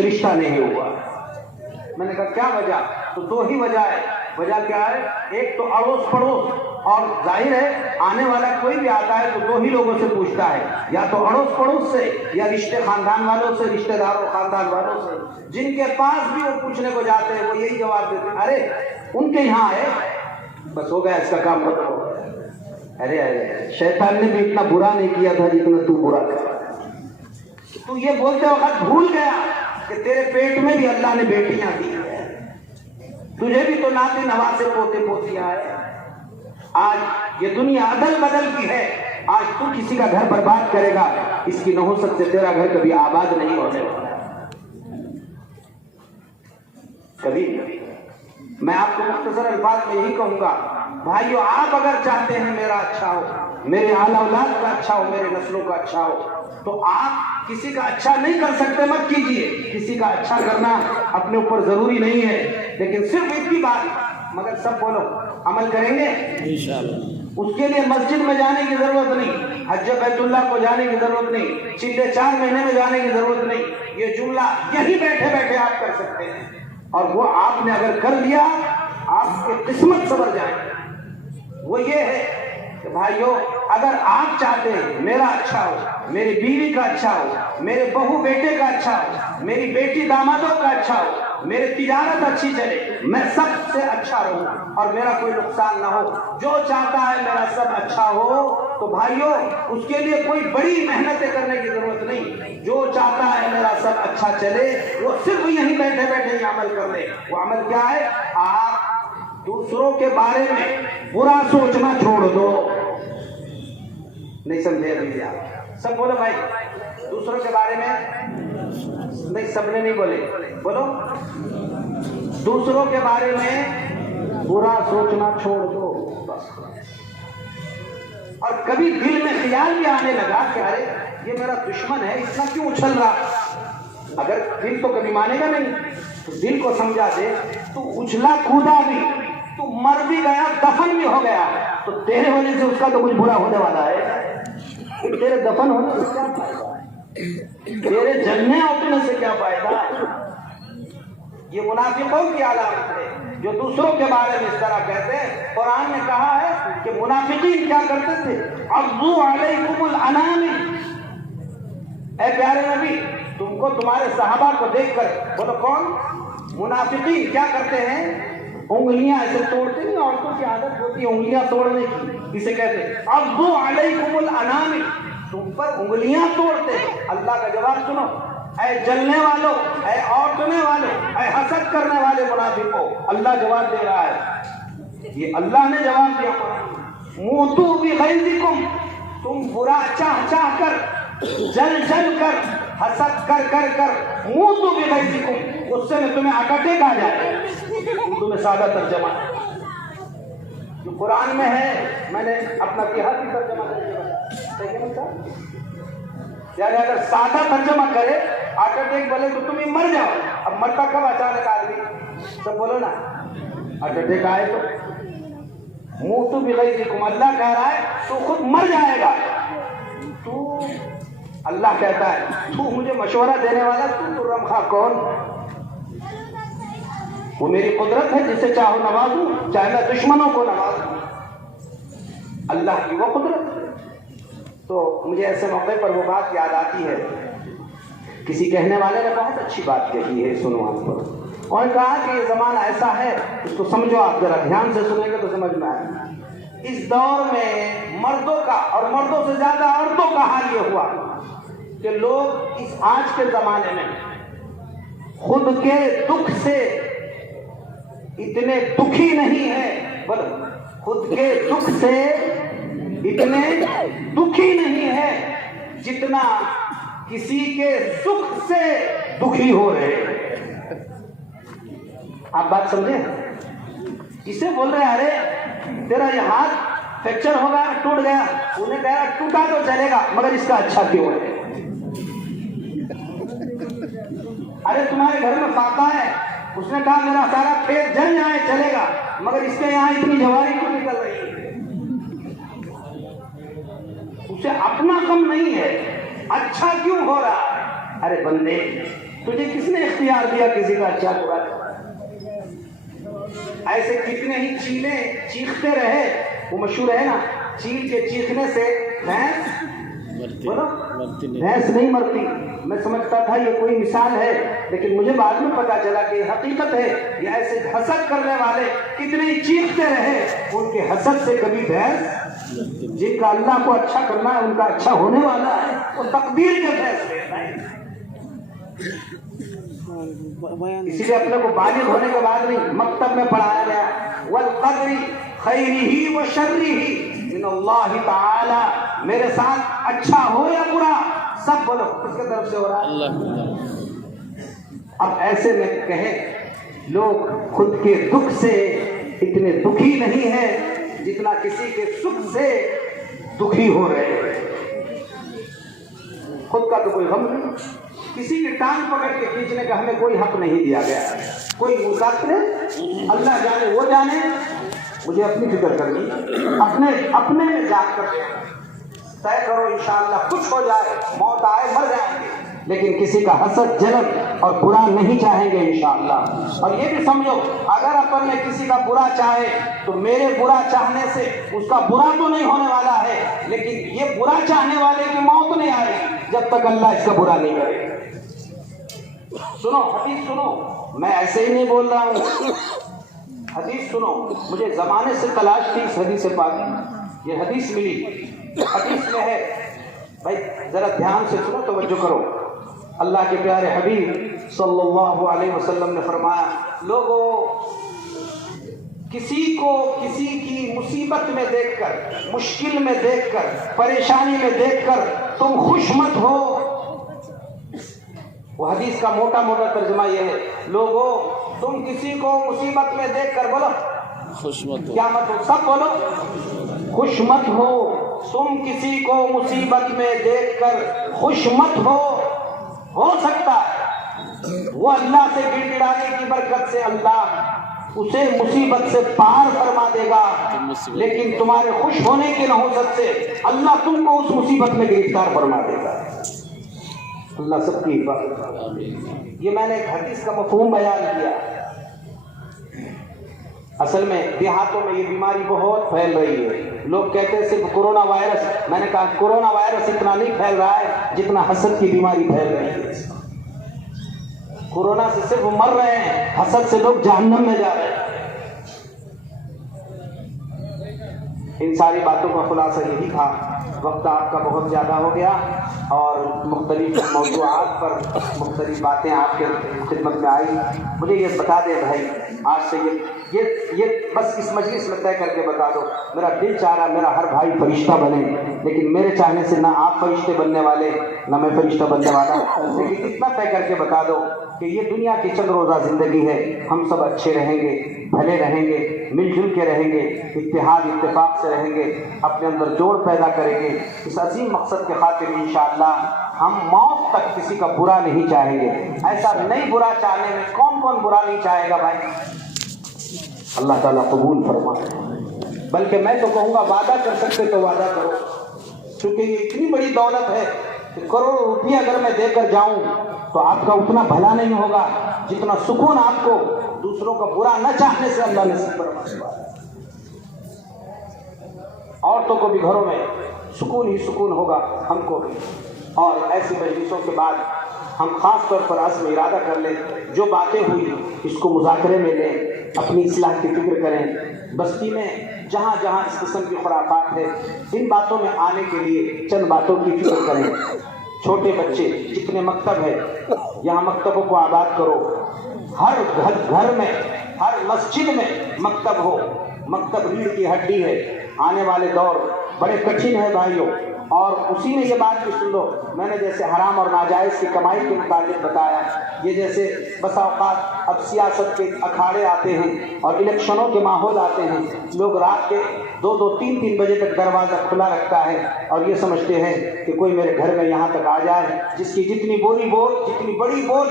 رشتہ نہیں ہوا۔ میں نے کہا کیا وجہ؟ تو دو ہی وجہ ہے۔ وجہ کیا ہے؟ ایک تو اڑوس پڑوس، اور ظاہر ہے آنے والا کوئی بھی آتا ہے تو دو ہی لوگوں سے پوچھتا ہے، یا تو اڑوس پڑوس سے یا رشتے خاندان والوں سے، رشتے داروں خاندان والوں سے، جن کے پاس بھی وہ پوچھنے کو جاتے ہیں وہ یہی جواب دیتے ہیں، ارے ان کے یہاں ہے، بس ہو گیا، اس کا کام ختم ہو گیا۔ ارے شیطان نے بھی اتنا برا نہیں کیا تھا جتنا تو برا کر۔ تو یہ بولتے وقت بھول گیا کہ تیرے پیٹ میں بھی اللہ نے بیٹیاں دی ہیں، تجھے بھی تو ناتے نواسے پوتے پوتیاں ہیں۔ آج یہ دنیا عدل بدل کی ہے، آج تو کسی کا گھر برباد کرے گا، اس کی نحوست سے تیرا گھر کبھی آباد نہیں ہونے والا کبھی۔ میں آپ کو مختصر الفاظ میں یہی کہوں گا، بھائیو آپ اگر چاہتے ہیں میرا اچھا ہو، میرے آل اولاد کا اچھا ہو، میرے نسلوں کا اچھا ہو، تو آپ کسی کا اچھا نہیں کر سکتے مت کیجئے۔ کسی کا اچھا کرنا اپنے اوپر ضروری نہیں ہے، لیکن صرف ایک ہی بات، مگر سب بولو عمل کریں گے انشاءاللہ۔ اس کے لیے مسجد میں جانے کی ضرورت نہیں، حج بیت اللہ کو جانے کی ضرورت نہیں، چلے 4 مہینے میں جانے کی ضرورت نہیں، یہ جملہ یہی بیٹھے بیٹھے آپ کر سکتے ہیں، اور وہ آپ نے اگر کر لیا آپ کی قسمت سنور جائے گی۔ وہ یہ ہے کہ بھائیو اگر آپ چاہتے ہیں میرا اچھا ہو، میری بیوی کا اچھا ہو، میرے بہو بیٹے کا اچھا ہو، میری بیٹی دامادوں کا اچھا ہو، میری تجارت اچھی چلے، میں سب سے اچھا رہوں اور میرا کوئی نقصان نہ ہو، جو چاہتا ہے میرا سب اچھا ہو، تو بھائیو اس کے لیے کوئی بڑی محنتیں کرنے کی ضرورت نہیں۔ جو چاہتا ہے میرا سب اچھا چلے وہ صرف یہیں بیٹھے بیٹھے ہی عمل کر لے۔ وہ عمل کیا ہے؟ آپ دوسروں کے بارے میں برا سوچنا چھوڑ دو۔ نہیں سمجھے ابھی آپ؟ سب بولو بھائی، دوسروں کے بارے میں نہیں، سب نے نہیں بولے، بولو دوسروں کے بارے میں برا سوچنا چھوڑ دو بس۔ اور کبھی دل میں خیال بھی آنے لگا کہ ارے یہ میرا دشمن ہے، اتنا کیوں اچھل رہا؟ اگر دل تو کبھی مانے گا نہیں، تو دل کو سمجھا دے تو اچھلا کودا بھی، تو مر بھی گیا، دفن بھی ہو گیا، تو تیرے وجہ سے اس کا تو کچھ برا ہونے والا ہے؟ تیرے دفن ہونے سے کیا فائدہ ہے؟ تیرے جلنے اٹھنے سے کیا فائدہ ہے؟ یہ منافقوں کی علامت ہے جو دوسروں کے بارے میں اس طرح کہتے ہیں۔ قرآن نے کہا ہے کہ منافقین کیا کرتے تھے؟ عضو علیکم الانامل۔ اے پیارے نبی، تم کو تمہارے صحابہ کو دیکھ کر، بولو کون؟ منافقین کیا کرتے ہیں؟ انگلیاں ایسے توڑتے نہیں، عورتوں کی عادت ہوتی ہے انگلیاں توڑنے کی، اسے کہتے ہیں عضو علیکم الانامل، تم پر انگلیاں توڑتے ہیں۔ اللہ کا جواب سنو، اے جلنے والوں، اے اوٹنے والوں، اے حسد کرنے والے منافقوں، اللہ جواب دے رہا ہے، یہ اللہ نے جواب دیا۔ موتو بغیظکم، تم برا چاہ چاہ کر، جل جل کر، حسد کر کر کر، موتو بغیظکم، غصے میں تمہیں اٹیک آ جائے۔ اردو میں سادہ ترجمہ جو قرآن میں ہے، میں نے اپنا دیہاتی ترجمہ کر یعنی اگر سادہ ترجمہ کرے ہارٹ اٹیک بولے تو تم ہی مر جاؤ۔ اب مرتا کب اچانک آدمی؟ سب بولو نا، ہارٹ اٹیک آئے تو منہ تو بغیظکم، اللہ کہہ رہا ہے تو خود مر جائے گا۔ تو اللہ کہتا ہے تو مجھے مشورہ دینے والا تو رمخا کون؟ وہ میری قدرت ہے، جسے چاہو نوازوں، چاہے میں دشمنوں کو نوازوں، اللہ کی وہ قدرت ہے۔ تو مجھے ایسے موقع پر وہ بات یاد آتی ہے، کسی کہنے والے نے بہت اچھی بات کہی ہے، سنو آپ کو، اور کہا کہ یہ زمانہ ایسا ہے، اس کو سمجھو، آپ ذرا دھیان سے سنیں گے تو سمجھ میں آئے گا۔ اس دور میں مردوں کا اور مردوں سے زیادہ عورتوں کا حال یہ ہوا کہ لوگ اس آج کے زمانے میں خود کے دکھ سے اتنے دکھی نہیں ہے، بلکہ خود کے دکھ سے اتنے دکھی نہیں ہے جتنا کسی کے سکھ سے دکھی ہو رہے ہیں۔ آپ بات سمجھیں؟ اسے بول رہے ہیں ارے تیرا یہ ہاتھ فریکچر ہوگا، ٹوٹ گیا، انہیں کہا ٹوٹا تو چلے گا مگر اس کا اچھا کیوں ہے؟ ارے تمہارے گھر میں فاقہ ہے، اس نے کہا میرا سارا کھیت جل جائے چلے گا مگر اس کے یہاں اتنی جواری کیوں نکل رہی ہے؟ اسے اپنا کم نہیں ہے، اچھا کیوں ہو رہا ہے؟ ارے بندے تجھے کس نے اختیار دیا کسی کا اچھا برا؟ ایسے کتنے ہی چیلے چیختے رہے، وہ مشہور ہے نا، چیل کے چیخنے سے بھینس نہیں مرتی۔ میں سمجھتا تھا یہ کوئی مثال ہے، لیکن مجھے بعد میں پتا چلا کہ یہ حقیقت ہے۔ یہ ایسے حسد کرنے والے کتنے ہی چیختے رہے، ان کے حسد سے کبھی بھینس، جن کا اللہ کو اچھا کرنا ہے ان کا اچھا ہونے والا ہے، وہ تقدیر کے فیصلے ہیں۔ اسی لیے اپنے کو بالغ ہونے کے بعد نہیں، مکتب میں پڑھایا گیا والقدر خیرہ و شرہ من اللہ تعالی، میرے ساتھ اچھا ہو یا برا سب بولو کس کے طرف سے ہو رہا ہے؟ اب ایسے میں کہیں لوگ خود کے دکھ سے اتنے دکھی نہیں ہیں جتنا کسی کے سکھ سے دکھی ہو رہے ہیں۔ خود کا تو کوئی غم نہیں، کسی کی ٹانگ پکڑ کے کھینچنے کا ہمیں کوئی حق نہیں دیا گیا، کوئی مسافر اللہ جانے وہ جانے، مجھے اپنی فکر کرنی، اپنے میں جا کر طے کرو، انشاءاللہ کچھ ہو جائے، موت آئے مر جائیں گے، لیکن کسی کا حسد جلن اور برا نہیں چاہیں گے انشاءاللہ۔ اور یہ بھی سمجھو اگر اپن نے کسی کا برا چاہے تو میرے برا چاہنے سے اس کا برا تو نہیں ہونے والا ہے، لیکن یہ برا چاہنے والے کی موت نہیں آئے گی جب تک اللہ اس کا برا نہیں کرے۔ سنو حدیث سنو، میں ایسے ہی نہیں بول رہا ہوں، حدیث سنو، مجھے زمانے سے تلاش تھی اس حدیث پاک، یہ حدیث ملی، حدیث میں ہے، بھائی ذرا دھیان سے سنو، توجہ کرو۔ اللہ کے پیارے حبیب صلی اللہ علیہ وسلم نے فرمایا، لوگوں کسی کو کسی کی مصیبت میں دیکھ کر، مشکل میں دیکھ کر، پریشانی میں دیکھ کر تم خوش مت ہو۔ وہ حدیث کا موٹا موٹا ترجمہ یہ ہے، لوگوں تم کسی کو مصیبت میں دیکھ کر بولو خوش مت ہو، کیا مت ہو، سب بولو خوش مت ہو۔ تم کسی کو مصیبت میں دیکھ کر خوش مت ہو سکتا ہے وہ اللہ سے گڑ گڑانے کی برکت سے اللہ اسے مصیبت سے پار فرما دے گا، لیکن تمہارے خوش ہونے کے نحوست سے اللہ تم کو اس مصیبت میں گرفتار فرما دے گا۔ اللہ سب کی حفاظت۔ یہ میں نے ایک حدیث کا مفہوم بیان کیا۔ اصل میں دیہاتوں میں یہ بیماری بہت پھیل رہی ہے، لوگ کہتے ہیں صرف کورونا وائرس، میں نے کہا کورونا وائرس اتنا نہیں پھیل رہا ہے جتنا حسد کی بیماری پھیل رہی ہے۔ کورونا سے صرف مر رہے ہیں، حسد سے لوگ جہنم میں جا رہے ہیں۔ ان ساری باتوں کا خلاصہ یہی تھا، وقت آپ کا بہت زیادہ ہو گیا اور مختلف موضوعات پر مختلف باتیں آپ کے خدمت میں آئی۔ مجھے یہ بتا دیں بھائی، آج سے یہ بس اس مجلس میں طے کر کے بتا دو، میرا دل چاہ رہا میرا ہر بھائی فرشتہ بنے، لیکن میرے چاہنے سے نہ آپ فرشتے بننے والے نہ میں فرشتہ بننے والا، لیکن اتنا طے کر کے بتا دو کہ یہ دنیا کی چند روزہ زندگی ہے، ہم سب اچھے رہیں گے، بھلے رہیں گے، مل جل کے رہیں گے، اتحاد اتفاق سے رہیں گے، اپنے اندر جوڑ پیدا کریں گے، اس عظیم مقصد کے خاطر انشاءاللہ ہم موت تک کسی کا برا نہیں چاہیں گے۔ ایسا نہیں برا چاہنے میں کون کون برا نہیں چاہے گا بھائی؟ اللہ تعالیٰ قبول فرمائے۔ بلکہ میں تو کہوں گا وعدہ کر سکتے تو وعدہ کرو، کیونکہ یہ اتنی بڑی دولت ہے کہ کروڑ روپیہ اگر میں دے کر جاؤں تو آپ کا اتنا بھلا نہیں ہوگا جتنا سکون آپ کو دوسروں کا برا نہ چاہنے سے اللہ نصیب فرمانے والا ہے۔ عورتوں کو بھی گھروں میں سکون ہی سکون ہوگا، ہم کو بھی۔ اور ایسی مجلسوں کے بعد ہم خاص طور پر عزم ارادہ کر لیں، جو باتیں ہوئی اس کو مذاکرے میں لیں، اپنی اصلاح کی فکر کریں۔ بستی میں جہاں جہاں اس قسم کی خرافات ہے، ان باتوں میں آنے کے لیے چند باتوں کی فکر کریں۔ چھوٹے بچے جتنے مکتب ہے یہاں مکتبوں کو آباد کرو، ہر گھر میں ہر مسجد میں مکتب ہو۔ مکتب ریڑھ کی ہڈی ہے، آنے والے دور بڑے کٹھن ہے بھائیوں۔ اور اسی میں یہ بات بھی سن لو، میں نے جیسے حرام اور ناجائز کی کمائی کے متعلق بتایا، یہ جیسے بس اوقات اب سیاست کے اکھاڑے آتے ہیں اور الیکشنوں کے ماحول آتے ہیں، لوگ رات کے 2-2 3-3 بجے تک دروازہ کھلا رکھتا ہے اور یہ سمجھتے ہیں کہ کوئی میرے گھر میں یہاں تک آ جائے، جس کی جتنی بولی بول، جتنی بڑی بول،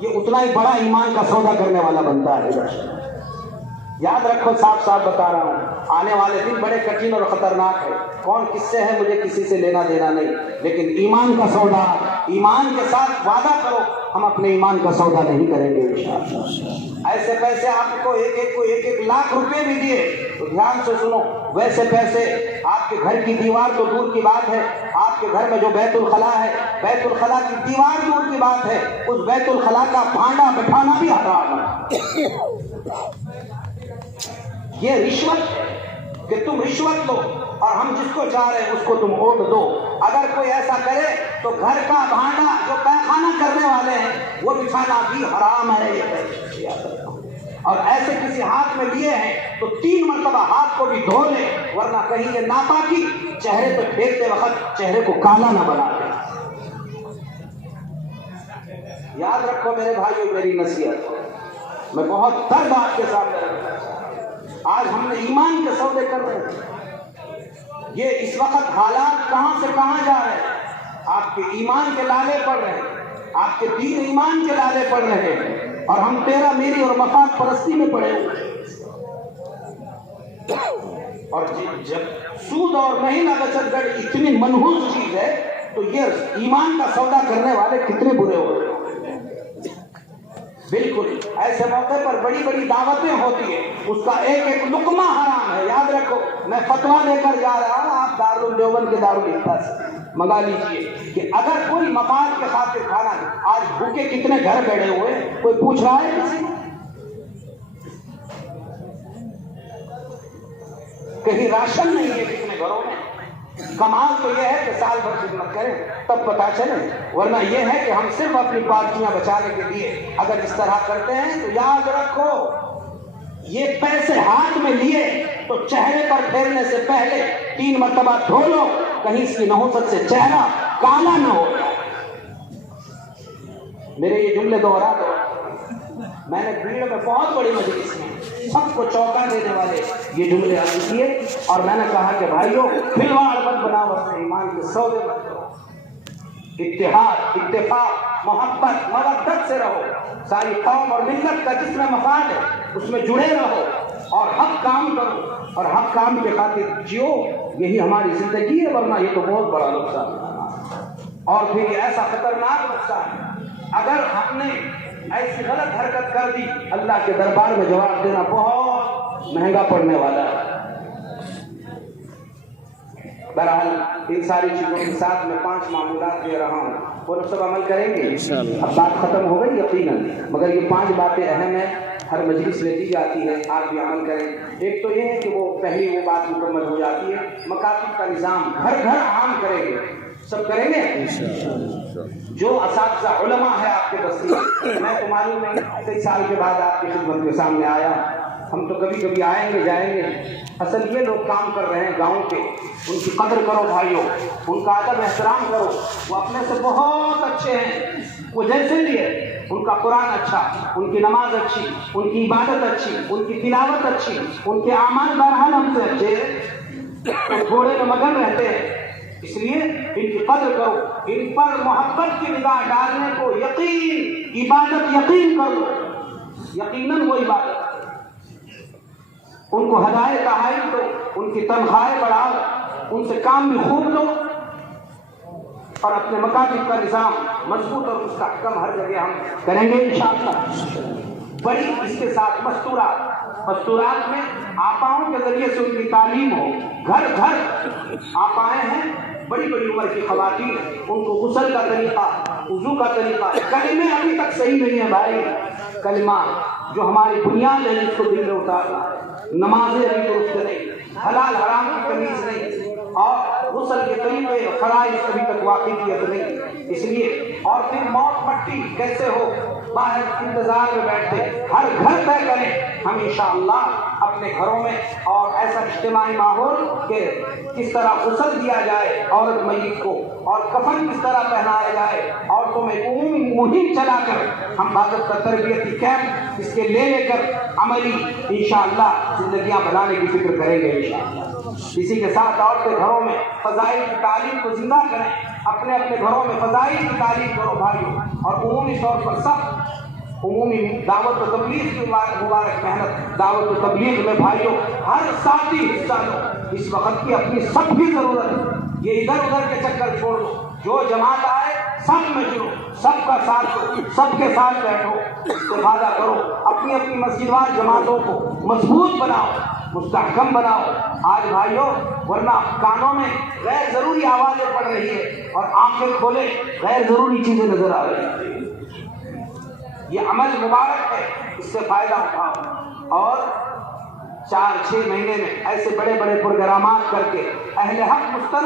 یہ اتنا ہی بڑا ایمان کا سودا کرنے والا بنتا ہے۔ یاد رکھو، صاف صاف بتا رہا ہوں، آنے والے دن بڑے کٹھن اور خطرناک ہے۔ کون کس سے ہے مجھے کسی سے لینا دینا نہیں، لیکن ایمان کا سودا ایمان کے ساتھ وعدہ کرو ہم اپنے ایمان کا سودا نہیں کریں گے انشاءاللہ۔ ایسے پیسے آپ کو ایک لاکھ روپے بھی دیے تو دھیان سے سنو، ویسے پیسے آپ کے گھر کی دیوار تو دور کی بات ہے، آپ کے گھر میں جو بیت الخلا ہے، بیت الخلا کی دیوار دور کی بات ہے، اس بیت الخلا کا بھانڈا بٹھانا بھی حرام ہے۔ یہ رشوت ہے کہ تم رشوت لو اور ہم جس کو چاہ رہے ہیں اس کو تم ووٹ دو۔ اگر کوئی ایسا کرے تو گھر کا بھانڈا جو پیخانہ کرنے والے ہیں وہ بچھانا بھی حرام ہے۔ اور ایسے کسی ہاتھ میں لیے ہیں تو 3 مرتبہ ہاتھ کو بھی دھو لے، ورنہ کہیں یہ ناپاکی چہرے پہ پھینکتے وقت چہرے کو کالا نہ بنا دے۔ یاد رکھو میرے بھائیو میری نصیحت، میں بہت درد آپ کے سامنے رکھتا ہوں۔ آج ہم نے ایمان کے سودے کر رہے ہیں، یہ اس وقت حالات کہاں سے کہاں جا رہے ہیں، آپ کے ایمان کے لالے پڑ رہے ہیں، آپ کے دین ایمان کے لالے پڑ رہے ہیں، اور ہم تیرا میری اور مفاد پرستی میں پڑے ہوئے ہیں۔ اور جب سود اور مہینہ بچت گڑھ اتنی منحوس چیز ہے تو یہ ایمان کا سودا کرنے والے کتنے برے ہو رہے ہیں۔ بالکل ایسے موقع پر بڑی بڑی دعوتیں ہوتی ہیں، اس کا ایک لقمہ حرام ہے۔ یاد رکھو، میں فتویٰ دے کر جا رہا ہوں، آپ دارالدیوبند کے دارالفتہ سے منگا لیجئے کہ اگر کوئی مفاد کے خاطر کھانا ہے، آج بھوکے کتنے گھر بیٹھے ہوئے، کوئی پوچھ رہا ہے کسی کو؟ کہیں راشن نہیں ہے کتنے گھروں میں۔ کمال تو یہ ہے کہ سال بھر خدمت کریں تب پتا چلے، ورنہ یہ ہے کہ ہم صرف اپنی پارٹیاں بچانے کے لیے اگر اس طرح کرتے ہیں تو یاد رکھو یہ پیسے ہاتھ میں لیے تو چہرے پر پھیرنے سے پہلے 3 مرتبہ دھو لو، کہیں اس کی نحوست سے چہرہ کالا نہ ہو جائے۔ میرے یہ جملے دوہرا دو، میں نے بھیڑ میں بہت بڑی مجلس میں سب کو چونکا دینے والے یہ جملے عرض کیے، اور میں نے کہا کہ بھائیو کھلواڑ مت بناؤ، اپنے ایمان کے سودے مت کرو، اتحاد اتفاق محبت مودت سے رہو، ساری قوم اور ملت کا جس میں مفاد ہے اس میں جڑے رہو اور حق کام کرو اور حق کام کے خاطر جیو، یہی ہماری زندگی ہے، ورنہ یہ تو بہت بڑا نقصان ہے۔ اور پھر یہ ایسا خطرناک نقصان ہے، اگر ہم نے ایسی غلط حرکت کر دی اللہ کے دربار میں جواب دینا بہت مہنگا پڑنے والا ہے۔ بہرحال ان ساری چیزوں کے ساتھ میں 5 معمولات دے رہا ہوں، وہ لوگ سب عمل کریں گے اب بات ختم ہو گئی یقیناً، مگر یہ 5 باتیں اہم ہیں، ہر مجلس میں دی جاتی ہے، آپ بھی عمل کریں۔ ایک تو یہ ہے کہ وہ پہلی وہ بات مکمل ہو جاتی ہے، مکاتب کا نظام گھر گھر عام کریں گے، سب کریں گے جو اساتذہ علماء ہے آپ کے بستی میں تو معلوم نہیں کئی سال کے بعد آپ کی خدمت کے سامنے آیا، ہم تو کبھی کبھی آئیں گے جائیں گے، اصل یہ لوگ کام کر رہے ہیں گاؤں کے، ان کی قدر کرو بھائیوں، ان کا ادب احترام کرو، وہ اپنے سے بہت اچھے ہیں، وہ جیسے بھی ہے، ان کا قرآن اچھا، ان کی نماز اچھی، ان کی عبادت اچھی، ان کی تلاوت اچھی، ان کے اعمال بہرحال ہم سے اچھے ہیں، وہ تھوڑے میں مگن رہتے ہیں، اس لیے ان کی قدر کرو، ان پر محبت کی نگاہ ڈالنے کو یقین عبادت یقین کرو، یقیناً وہ عبادت، ان کو ہدایت حاصل دو، ان کی تنخواہیں بڑھاؤ، ان سے کام بھی خوب لو، اور اپنے مکاتب کا نظام مضبوط اور مستحکم ہر جگہ ہم کریں گے انشاءاللہ۔ بڑی اس کے ساتھ مستورات میں آپاؤں کے ذریعے سے ان کی تعلیم ہو، گھر گھر آپائیں ہیں، بڑی بڑی عمر کی خواتین، ان کو غسل کا طریقہ، وضو کا طریقہ، کلمے ابھی تک صحیح نہیں ہے بھائی، کلمہ جو ہماری بنیاد ہے جس کو دل میں اتارنا ہے، نمازیں ابھی درست نہیں، حلال حرام کی تمیز نہیں، اور غسل کے طریقے فرائض ابھی تک واقفیت نہیں، اس لیے اور پھر موت مٹی کیسے ہو، باہر انتظار میں بیٹھتے، ہر گھر طے کریں ہم انشاءاللہ اپنے گھروں میں، اور ایسا اجتماعی ماحول کہ کس طرح غسل دیا جائے عورت میت کو، اور کفن کس طرح پہنایا جائے، عورتوں میں عمومی مہم چلا کر ہم باضابطہ تربیتی کیمپ اس کے لے کر عملی انشاءاللہ زندگیاں بنانے کی فکر کریں گے انشاءاللہ۔ اسی کے ساتھ عورتیں گھروں میں فضائل کی تعلیم کو زندہ کریں، اپنے اپنے گھروں میں فضائل کی تعلیم کرو بھائیوں، اور عمومی طور پر سب عمومی دعوت و تبلیغ کی مبارک محنت، دعوت و تبلیغ میں بھائیوں ہر ساتھی حصہ لو، اس وقت کی اپنی سب کی ضرورت ہے، یہ ادھر ادھر کے چکر چھوڑ دو، جو جماعت آئے سب میں جڑو، سب کا ساتھ دو، سب کے ساتھ بیٹھو، استفادہ کرو، اپنی اپنی مسجدوار جماعتوں کو مضبوط بناؤ، مستحکم بناؤ۔ آج بھائیوں، ورنہ کانوں میں غیر ضروری آوازیں پڑ رہی ہے اور آنکھیں کھولے غیر ضروری چیزیں نظر آ رہی ہیں۔ یہ عمل مبارک ہے، اس سے فائدہ اٹھاؤ اور 4-6 مہینے میں ایسے بڑے بڑے پروگرامات کر کے اہل حق مستند